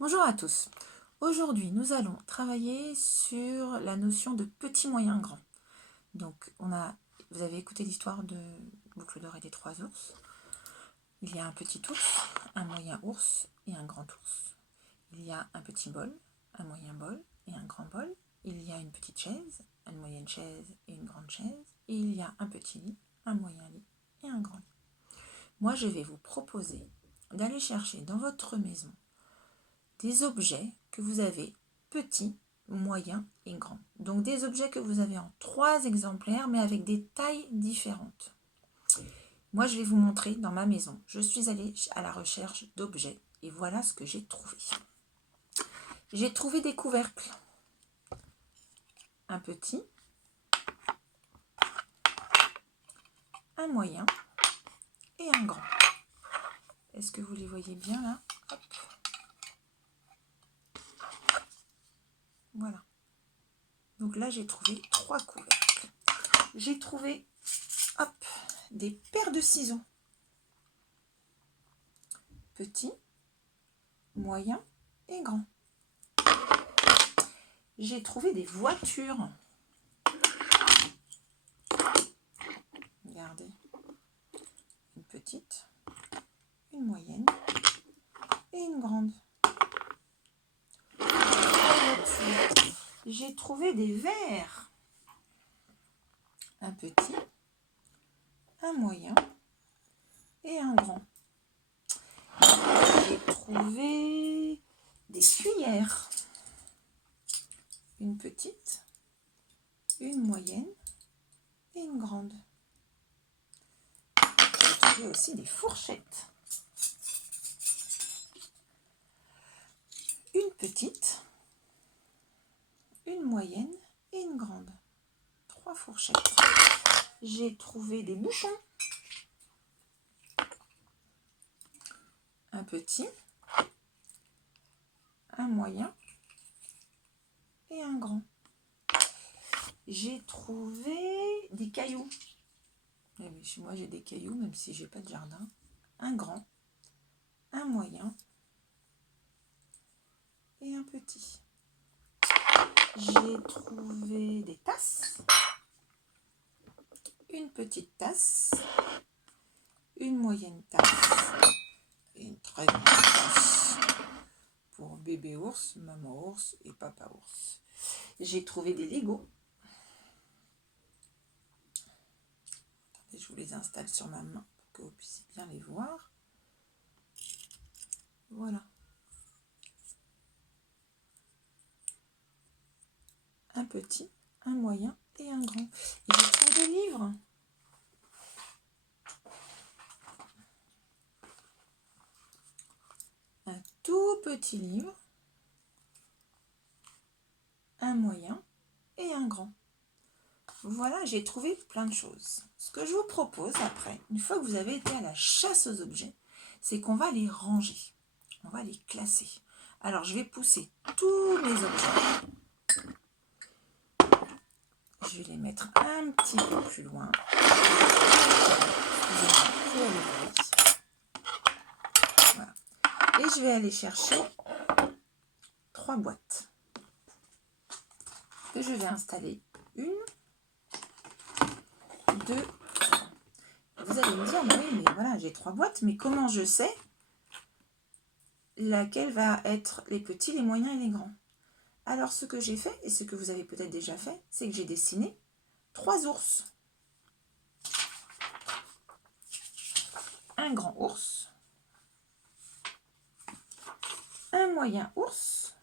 Bonjour à tous. Aujourd'hui, nous allons travailler sur la notion de petit, moyen, grand. Donc, vous avez écouté l'histoire de Boucle d'or et des 3 ours. Il y a un petit ours, un moyen ours et un grand ours. Il y a un petit bol, un moyen bol et un grand bol. Il y a une petite chaise, une moyenne chaise et une grande chaise. Et il y a un petit lit, un moyen lit et un grand lit. Moi, je vais vous proposer d'aller chercher dans votre maison des objets que vous avez petits, moyens et grands. Donc des objets que vous avez en 3 exemplaires, mais avec des tailles différentes. Moi, je vais vous montrer dans ma maison. Je suis allée à la recherche d'objets et voilà ce que j'ai trouvé. J'ai trouvé des couvercles. Un petit, un moyen et un grand. Est-ce que vous les voyez bien là? Hop. Voilà. Donc là, j'ai trouvé 3 couvercles. J'ai trouvé, hop, des paires de ciseaux. Petit, moyen et grand. J'ai trouvé des voitures. Regardez. Une petite, une moyenne et une grande. J'ai trouvé des verres. Un petit, un moyen et un grand. J'ai trouvé des cuillères. Une petite, une moyenne et une grande. J'ai trouvé aussi des fourchettes. Une petite, une moyenne et une grande. 3 fourchettes. J'ai trouvé des bouchons. Un petit, un moyen et un grand. J'ai trouvé des cailloux. Et oui, chez moi j'ai des cailloux même si j'ai pas de jardin. Un grand, un moyen et un petit. J'ai trouvé des tasses. Une petite tasse, une moyenne tasse et une très grande tasse pour bébé ours, maman ours et papa ours. J'ai trouvé des Legos. Je vous les installe sur ma main pour que vous puissiez bien les voir. Voilà. Un petit, un moyen et un grand. Et j'ai trouvé des livres. Un tout petit livre, un moyen et un grand. Voilà, j'ai trouvé plein de choses. Ce que je vous propose après, une fois que vous avez été à la chasse aux objets, c'est qu'on va les ranger. On va les classer. Alors, je vais pousser tous mes objets. Je vais les mettre un petit peu plus loin. Voilà. Et je vais aller chercher 3 boîtes que je vais installer. 1, 2, 3. Vous allez me dire, oui, mais voilà, j'ai 3 boîtes, mais comment je sais laquelle va être les petits, les moyens et les grands? Alors, ce que j'ai fait, et ce que vous avez peut-être déjà fait, c'est que j'ai dessiné 3 ours. Un grand ours, un moyen ours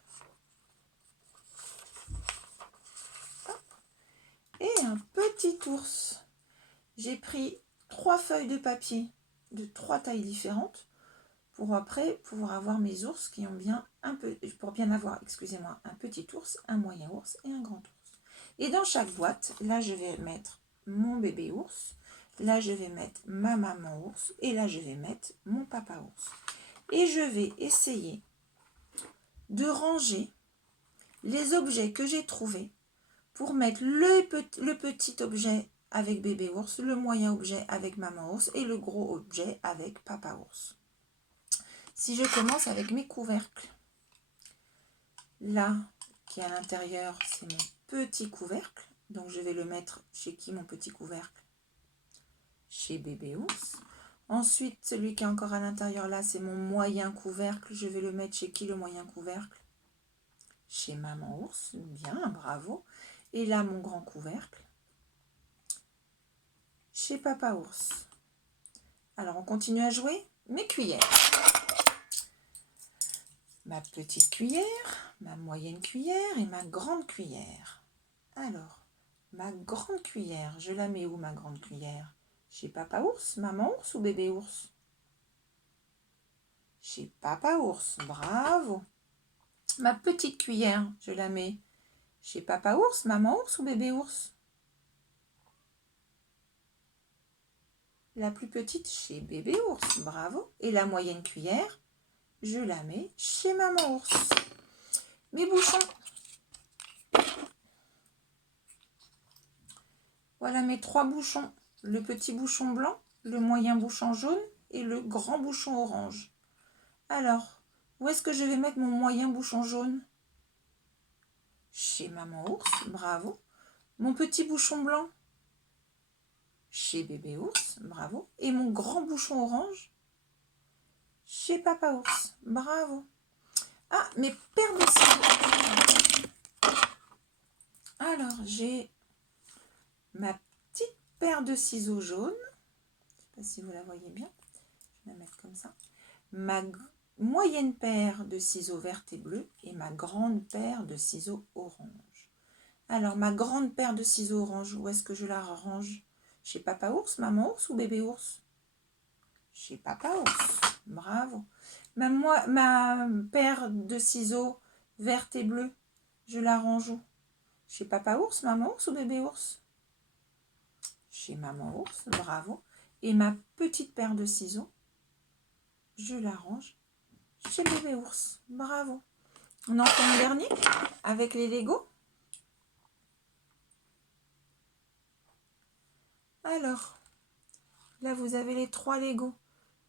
et un petit ours. J'ai pris 3 feuilles de papier de 3 tailles différentes pour après pouvoir avoir mes ours qui ont bien pour bien avoir, excusez-moi, un petit ours, un moyen ours et un grand ours. Et dans chaque boîte, là je vais mettre mon bébé ours, là je vais mettre ma maman ours et là je vais mettre mon papa ours. Et je vais essayer de ranger les objets que j'ai trouvés pour mettre le petit objet avec bébé ours, le moyen objet avec maman ours et le gros objet avec papa ours. Si je commence avec mes couvercles, Là, qui est à l'intérieur, c'est mon petit couvercle. Donc, je vais le mettre chez qui, mon petit couvercle? Chez bébé ours. Ensuite, celui qui est encore à l'intérieur là, c'est mon moyen couvercle. Je vais le mettre chez qui, le moyen couvercle? Chez maman ours. Bien, bravo. Et là, mon grand couvercle, chez papa ours. Alors, on continue à jouer. Mes cuillères. Ma petite cuillère, ma moyenne cuillère et ma grande cuillère. Alors, ma grande cuillère, je la mets où, ma grande cuillère? Chez papa ours, maman ours ou bébé ours? Chez papa ours, bravo. Ma petite cuillère, je la mets chez papa ours, maman ours ou bébé ours? La plus petite chez bébé ours, bravo. Et la moyenne cuillère, je la mets chez maman ours. Mes bouchons. Voilà mes 3 bouchons. Le petit bouchon blanc, le moyen bouchon jaune et le grand bouchon orange. Alors, où est-ce que je vais mettre mon moyen bouchon jaune? Chez maman ours, bravo. Mon petit bouchon blanc? Chez bébé ours, bravo. Et mon grand bouchon orange? Chez papa ours, bravo. Ah, mes paires de ciseaux. Alors, j'ai ma petite paire de ciseaux jaunes. Je ne sais pas si vous la voyez bien. Je vais la mettre comme ça. Ma moyenne paire de ciseaux verts et bleus et ma grande paire de ciseaux orange. Alors, ma grande paire de ciseaux orange, où est-ce que je la range? Chez papa ours, maman ours ou bébé ours? Chez papa ours, bravo. Ma paire de ciseaux verts et bleus, je la range où? Chez papa ours, maman ours ou bébé ours? Chez maman ours, bravo. Et ma petite paire de ciseaux, je la range chez bébé ours, bravo. On en fait un dernier avec les Lego. Alors, là vous avez les 3 Lego.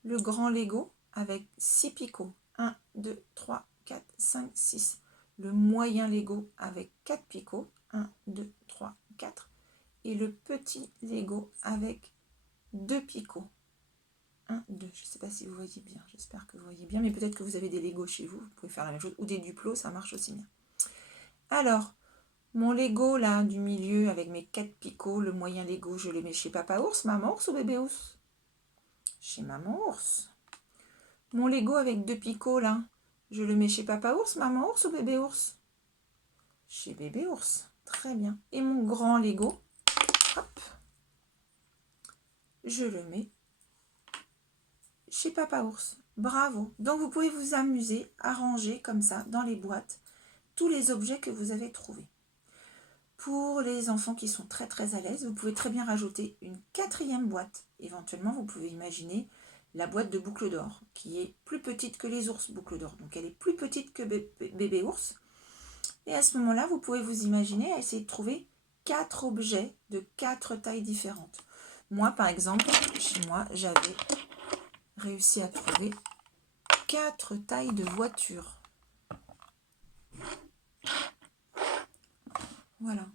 Le grand Lego avec 6 picots. 1, 2, 3, 4, 5, 6. Le moyen Lego avec 4 picots. 1, 2, 3, 4. Et le petit Lego avec 2 picots. 1, 2. Je ne sais pas si vous voyez bien. J'espère que vous voyez bien. Mais peut-être que vous avez des Lego chez vous. Vous pouvez faire la même chose. Ou des Duplo, ça marche aussi bien. Alors, mon Lego là du milieu avec mes 4 picots, le moyen Lego, je le mets chez papa ours, maman ours ou bébé ours? Chez maman ours. Mon Lego avec 2 picots là, je le mets chez papa ours, maman ours ou bébé ours? Chez bébé ours. Très bien. Et mon grand Lego, hop, je le mets chez papa ours. Bravo. Donc vous pouvez vous amuser à ranger comme ça dans les boîtes tous les objets que vous avez trouvés. Pour les enfants qui sont très très à l'aise, vous pouvez très bien rajouter une 4e boîte. Éventuellement, vous pouvez imaginer la boîte de boucle d'or, qui est plus petite que les ours boucle d'or. Donc elle est plus petite que bébé ours. Et à ce moment-là, vous pouvez vous imaginer à essayer de trouver 4 objets de 4 tailles différentes. Moi, par exemple, chez moi, j'avais réussi à trouver 4 tailles de voitures. Voilà.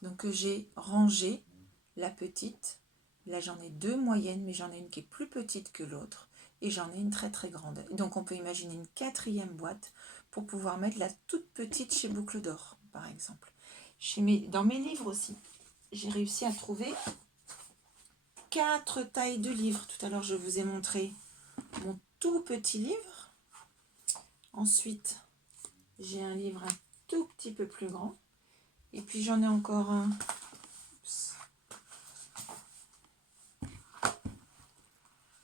Donc j'ai rangé la petite. Là, j'en ai 2 moyennes, mais j'en ai une qui est plus petite que l'autre. Et j'en ai une très très grande. Donc on peut imaginer une 4e boîte pour pouvoir mettre la toute petite chez Boucle d'Or, par exemple. Dans mes livres aussi, j'ai réussi à trouver 4 tailles de livres. Tout à l'heure, je vous ai montré mon tout petit livre. Ensuite, j'ai un livre un tout petit peu plus grand. Et puis j'en ai encore un.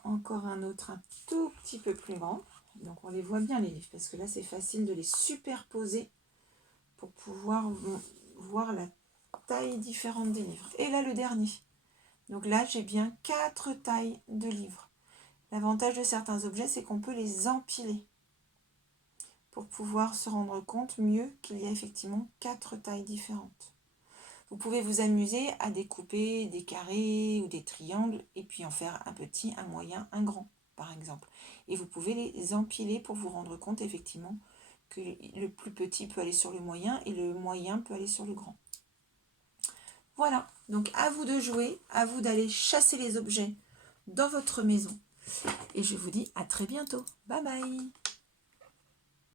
Encore un autre un tout petit peu plus grand. Donc on les voit bien les livres parce que là c'est facile de les superposer pour pouvoir voir la taille différente des livres. Et là le dernier. Donc là j'ai bien 4 tailles de livres. L'avantage de certains objets c'est qu'on peut les empiler pour pouvoir se rendre compte mieux qu'il y a effectivement 4 tailles différentes. Vous pouvez vous amuser à découper des carrés ou des triangles et puis en faire un petit, un moyen, un grand, par exemple. Et vous pouvez les empiler pour vous rendre compte effectivement que le plus petit peut aller sur le moyen et le moyen peut aller sur le grand. Voilà, donc à vous de jouer, à vous d'aller chasser les objets dans votre maison. Et je vous dis à très bientôt. Bye bye!